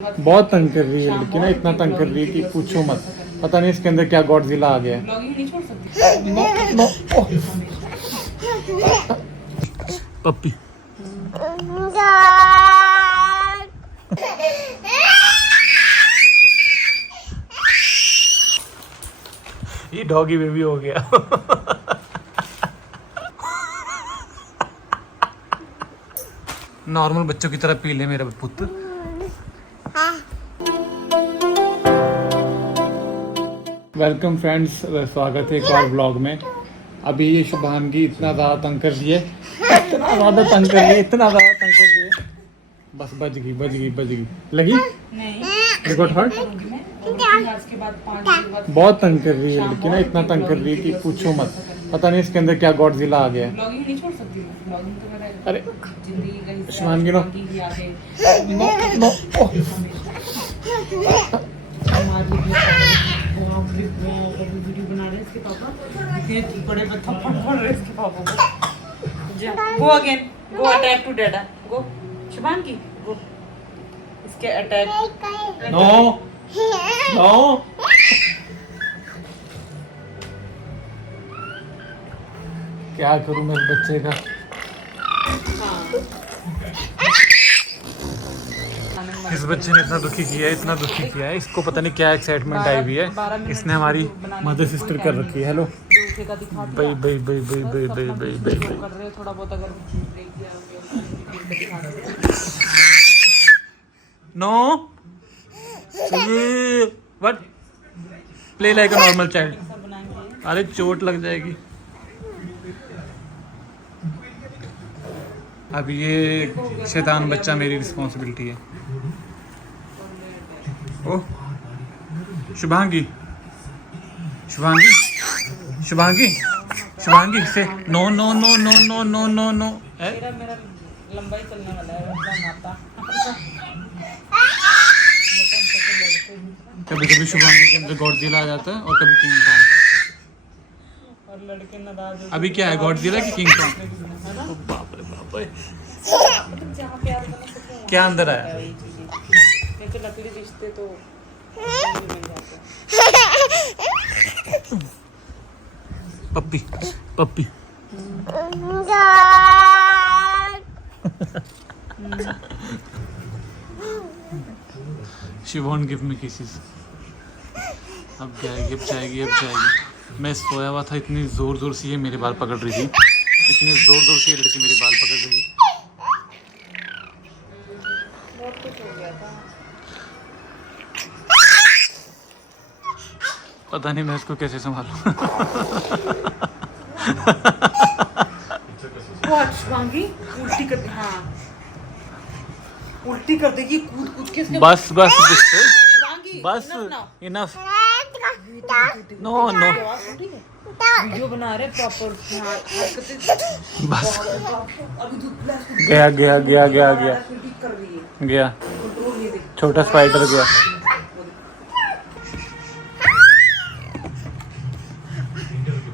बहुत तंग कर रही है लड़की ना, इतना तंग कर रही है कि पूछो मत। पता नहीं इसके अंदर क्या गॉडजिला आ गया है। पप्पी ये डॉगी बेबी हो गया। नॉर्मल बच्चों की तरह पी ले मेरा पुत्र। वेलकम फ्रेंड्स, स्वागत है एक और व्लॉग में। अभी ये शुभांगी इतना ज़्यादा तंग कर रही है, इतना ज़्यादा तंग कर रही है, इतना ज़्यादा तंग कर रही है। बस बज गई लगी नहीं गॉट हर्ट। बहुत तंग कर रही है लड़की ना, इतना तंग कर रही है कि पूछो मत। पता नहीं इसके अंदर क्या गॉडजिला आ गया है। अरे शुभांगी नो वीडियो बना रहे हैं इसके पापा, इतने बड़े थप्पड़ मार रहे हैं इसके पापा को। Go again, go attack to डैडा, गो शुभांगी गो, इसके अटैक। नो नो क्या करूं मैं इस बच्चे का। इस बच्चे ने इतना दुखी किया है, इसको पता नहीं क्या एक्साइटमेंट आई हुई है। इसने हमारी मदर सिस्टर कर रखी है। Hello by by by by by by by by by. थोड़ा बहुत अगर know what, play like a normal child. अरे चोट लग जाएगी। अब ये शैतान बच्चा मेरी रिस्पॉन्सिबिलिटी है। ओह शुभांगी से no no no no no no no no. मेरा लंबाई चलने वाला है नाता। कभी कभी शुभांगी के अंदर गॉडजिला आ जाता है और कभी किंग कॉन्ग। और लड़के नाराज। अभी क्या है, गॉडजिला की किंग कॉन्ग? बाप रे बाप रे, क्या अंदर आया? नहीं तो नकली रिश्ते तो पप्पी पप्पी She won't give me kisses। अब जाएगी। मैं सोया हुआ था, इतनी जोर से ये मेरे बाल पकड़ रही थी, इतनी जोर से ये लड़की मेरे बाल पकड़ रही थी। बहुत कुछ हो गया था। पता नहीं मैं इसको कैसे संभालूं। शुभांगी उल्टी कर दे, हाँ उल्टी कर देगी कूद के इसने। बस शुभांगी बस इनफ। नो वीडियो बना रहे प्रॉपर बस अभी दूध ग्लास गया छोटा स्पाइडर गया।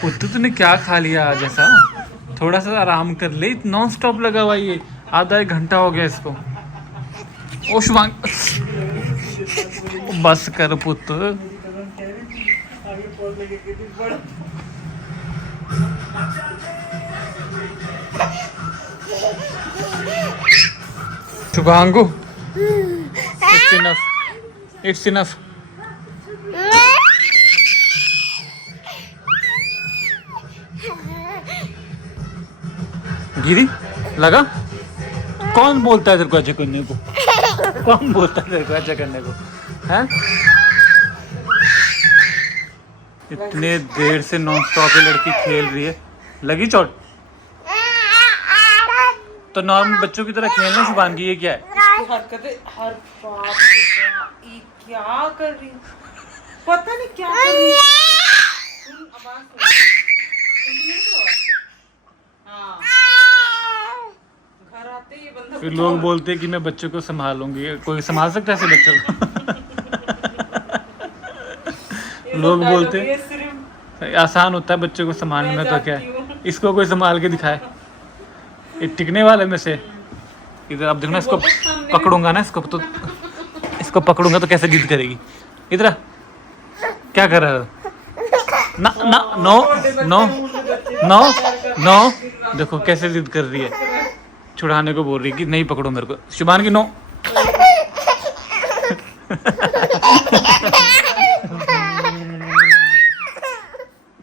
पुत्तू तूने क्या खा लिया आज ऐसा? थोड़ा सा आराम कर ले, नॉन स्टॉप लगा हुआ ये, आधा एक घंटा हो गया इसको। ओ शुभांग बस कर पुत्र। शुभांगू इट्स इनफ। गिरी लगा? कौन बोलता है तेरे को ऐसे करने को? कौन बोलता है तेरे को ऐसे करने को? हैं? इतने देर से नॉन स्टॉप ये लड़की खेल रही है, लगी चोट? तो नॉर्मल बच्चों की तरह खेलना शुभांगी, ये क्या है? हरकतें हर बात ये क्या कर रही है? पता नहीं क्या कर रही है। आवाज हाँ घर आते ही बंदा। फिर लोग बोलते हैं कि मैं बच्चों को संभालूंगी। कोई संभाल सकता है ऐसे बच्चों को? लोग बोलते हैं आसान होता है बच्चों को संभालने में, तो क्या है, इसको कोई संभाल के दिखाए। ये टिकने वाले में से इधर आप देखना, इसको पकड़ूंगा ना, इसको तो इसको पकड़ूंगा तो कैसे जिद करेगी। इधर आ। क्या कर रहा है? ना ना नो नो नो नो, देखो कैसे जिद कर रही है, छुड़ाने को बोल रही कि नहीं पकड़ो मेरे को। शुभांगी नो।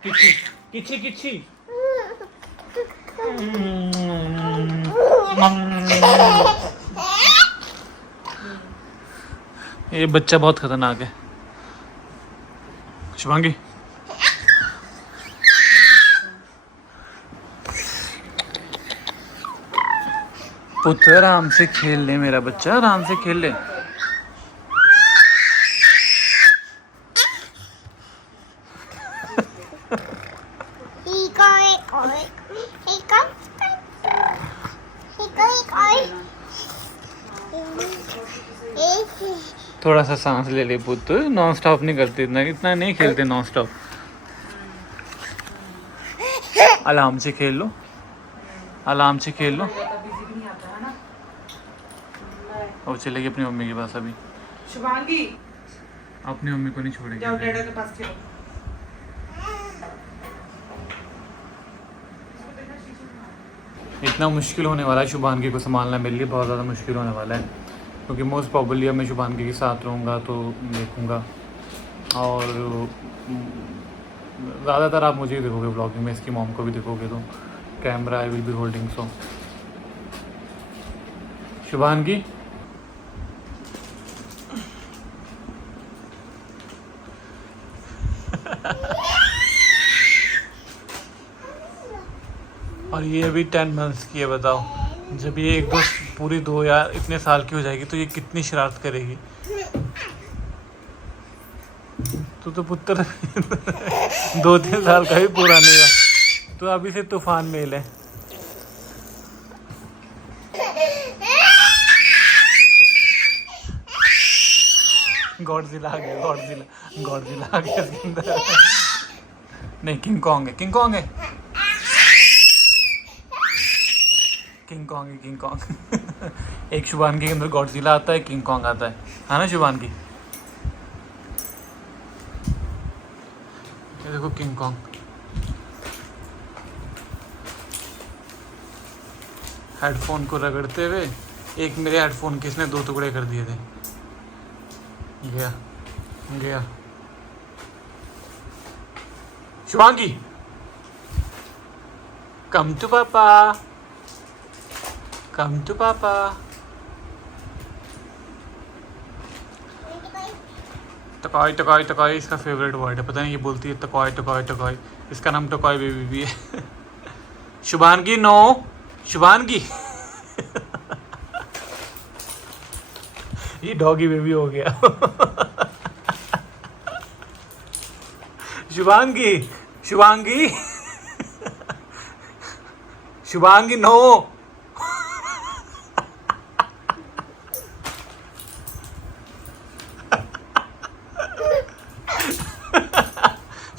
किची किची किची। ये बच्चा बहुत खतरनाक है। शुभांगी पुत्र आराम से खेल ले, मेरा बच्चा आराम से खेल ले। थोड़ा सा सांस ले ले पुत्र, नॉन स्टॉप नहीं करते, इतना इतना नहीं खेलते नॉन स्टॉप। आराम से खेल लो, आराम से खेल लो। और चलेगी अपनी मम्मी के पास अभी। शुभांगी अपनी मम्मी को नहीं छोड़ेगी। जाओ डैडा के पास खेलो। इतना मुश्किल होने वाला है शुभांगी को संभालना, मेरे लिए बहुत ज़्यादा मुश्किल होने वाला है, क्योंकि मोस्ट प्रॉब्ली अब मैं शुभांगी के साथ रहूँगा तो देखूँगा। और ज़्यादातर आप मुझे ही देखोगे ब्लॉगिंग में, इसकी मॉम को भी देखोगे तो camera I will be holding. So Shubhangi और ये अभी 10 मंथ्स की है। बताओ जब ये एक दो पूरी 2 या इतने साल की हो जाएगी तो ये कितनी शरारत करेगी। तो पुत्र 2-3 साल का भी पूरा नहीं हुआ तो अभी से तूफान मेल है। गॉडजिला आ गया, गॉडजिला आ गया इसके अंदर। नहीं किंग कॉन्ग है, किंग कॉन्ग है, किंग कॉन्ग है, किंग कॉन्ग। एक शुभांगी के अंदर गॉडजिला आता है, किंग कॉन्ग आता है ना शुभांगी? ये देखो किंग कॉन्ग। हेडफोन को रगड़ते हुए एक मेरे हेडफोन के इसने 2 टुकड़े कर दिए थे। गया गया। शुभांगी कम टू पापा, कम टू पापा। टकॉय टकॉय टकॉय इसका फेवरेट वर्ड है, पता नहीं ये बोलती है टकॉय टकॉय टकॉय। इसका नाम टकॉय बेबी भी है। शुभांगी नो, शुभांगी। ये डॉगी बेबी हो गया। Shubhangi, Shubhangi, Shubhangi no.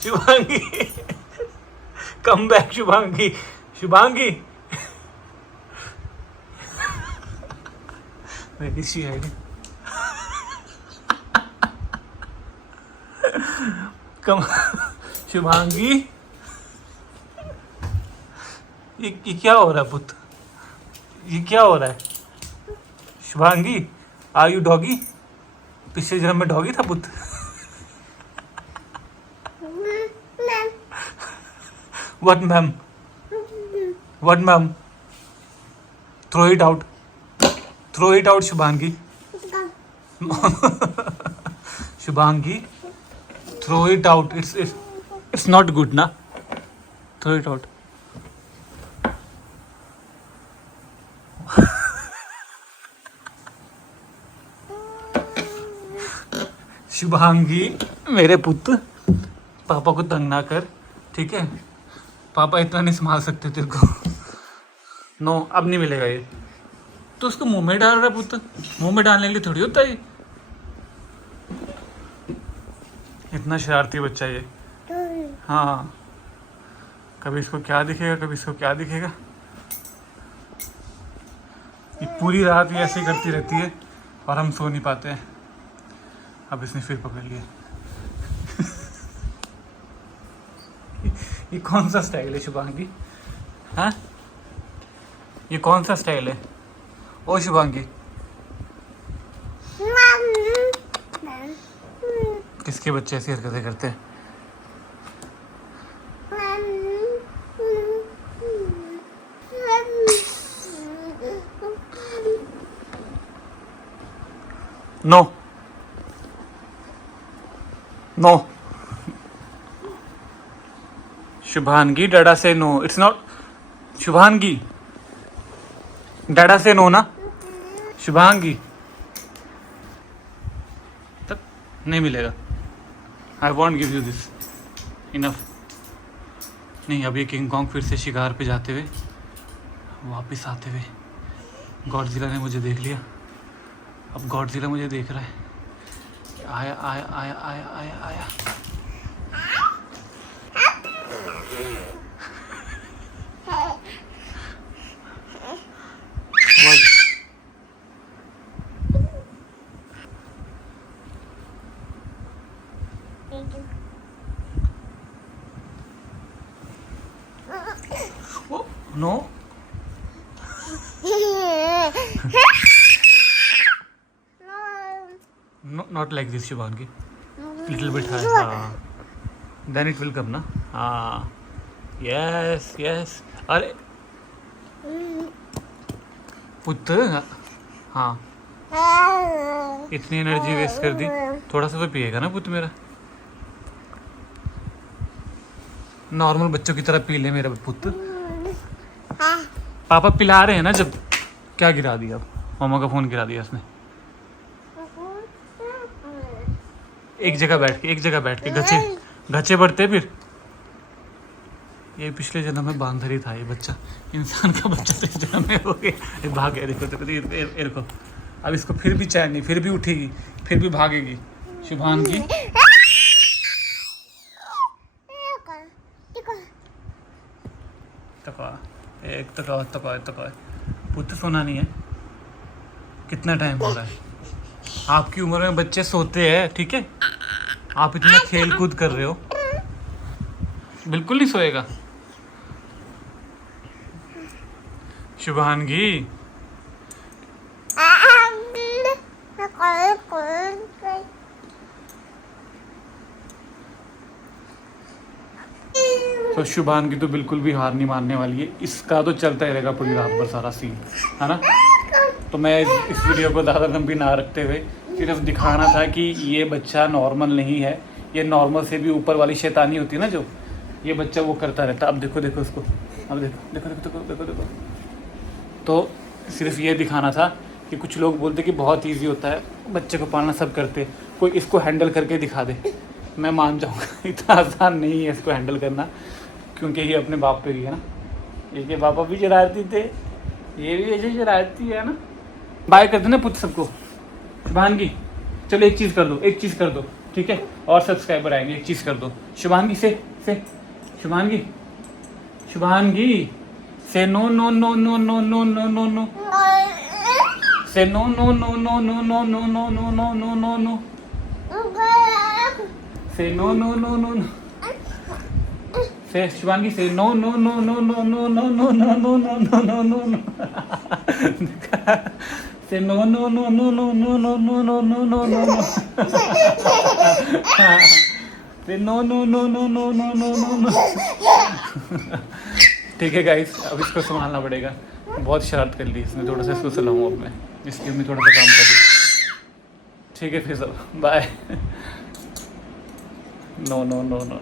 Shubhangi come back, Shubhangi, Shubhangi. Where is she hiding? Come Shubhangi, ये क्या हो रहा है पुत्र? ये क्या हो रहा है शुभांगी? Are you doggy? पिछले जन्म में डॉगी था पुत्र? What ma'am? What ma'am? Throw it out. Throw it out, Shubhangi. Shubhangi, throw it out. It's not good, na? Throw it out. Shubhangi मेरे पुत्र, पापा को तंग ना कर, ठीक है? पापा इतना नहीं संभाल सकते तेरे को। नो, अब नहीं मिलेगा ये। तो उसको मुंह में डाल रहा है पुत्र, मुंह में डालने के लिए थोड़ी होता है ये। इतना शरारती बच्चा ये। हाँ, कभी इसको क्या दिखेगा, कभी इसको क्या दिखेगा। ये पूरी रात ये ऐसे ही करती रहती है और हम सो नहीं पाते हैं। अब इसने फिर पकड़ लिया। ये कौन सा स्टाइल है शुभांगी? हाँ, ये कौन सा स्टाइल है? ओ शुभांगी, किसके बच्चे ऐसी हरकतें करते हैं? नो नो शुभांगी, डाडा से नो। इट्स नॉट शुभांगी, डाडा से नो ना शुभांगी। तक नहीं मिलेगा। I want give you this, enough. नहीं, अब ये किंग कॉन्ग फिर से शिकार पे जाते हुए वापस आते हुए, गॉडजिला ने मुझे देख लिया। अब गॉडजिला मुझे देख रहा है। आया आया आया आया आया आया। No No, not like this, Shubhangi. Little bit high. Then it will come, na? Yes, yes. अरे पुत्र, हाँ, इतनी एनर्जी वेस्ट कर दी। थोड़ा सा तो पिएगा ना पुत्र मेरा। नॉर्मल बच्चों की तरह पी ले मेरा पुत्र। पापा पिला रहे हैं ना जब। क्या गिरा दिया? अब मामा का फोन गिरा दिया उसने। एक जगह बैठ के गचे बढ़ते। फिर ये पिछले जन्म में बांधरी था ये बच्चा। इंसान का बच्चा तो इस जन्म में हो गया। ये भाग गया, देखो। अब इसको फिर भी चैन नहीं, फिर भी उठेगी, फिर भी भागेगी। शुभांगी, तका पुत्र सोना नहीं है। कितना टाइम हो रहा है? आपकी उम्र में बच्चे सोते हैं, ठीक है? आप इतना खेल कूद कर रहे हो, बिल्कुल नहीं सोएगा। शुभांगी, तो शुभांगी तो बिल्कुल भी हार नहीं मानने वाली है। इसका तो चलता ही रहेगा पूरी रात भर सारा सीन, है ना? तो मैं इस वीडियो को ज़्यादा लंबी ना रखते हुए सिर्फ दिखाना था कि ये बच्चा नॉर्मल नहीं है। ये नॉर्मल से भी ऊपर वाली शैतानी होती है ना, जो ये बच्चा वो करता रहता। अब देखो उसको, अब देखो। तो सिर्फ ये दिखाना था कि कुछ लोग बोलते कि बहुत इजी होता है बच्चे को पालना, सब करते, कोई इसको हैंडल करके दिखा दे, मैं मान जाऊँगा। इतना आसान नहीं है इसको हैंडल करना, क्योंकि ये अपने बाप पे ही है ना। ये पापा भी शरारती थे, ये भी ऐसे शरारती है ना। बाय कर दो ना पुत्र सबको। शुभांगी, चलो एक चीज़ कर दो, ठीक है? और सब्सक्राइबर आएंगे, एक चीज़ कर दो। शुभांगी से शुभांगी से नो से नो से नो से शुभांगी से नो से नो से नो। ठीक है गाइस, अब इसको संभालना पड़ेगा। बहुत शरारत कर ली इसने, थोड़ा सा इसको सहलाऊँ अब मैं, इसलिए मैं थोड़ा सा काम कर दूँ। ठीक है फिर सब, बाय। नो।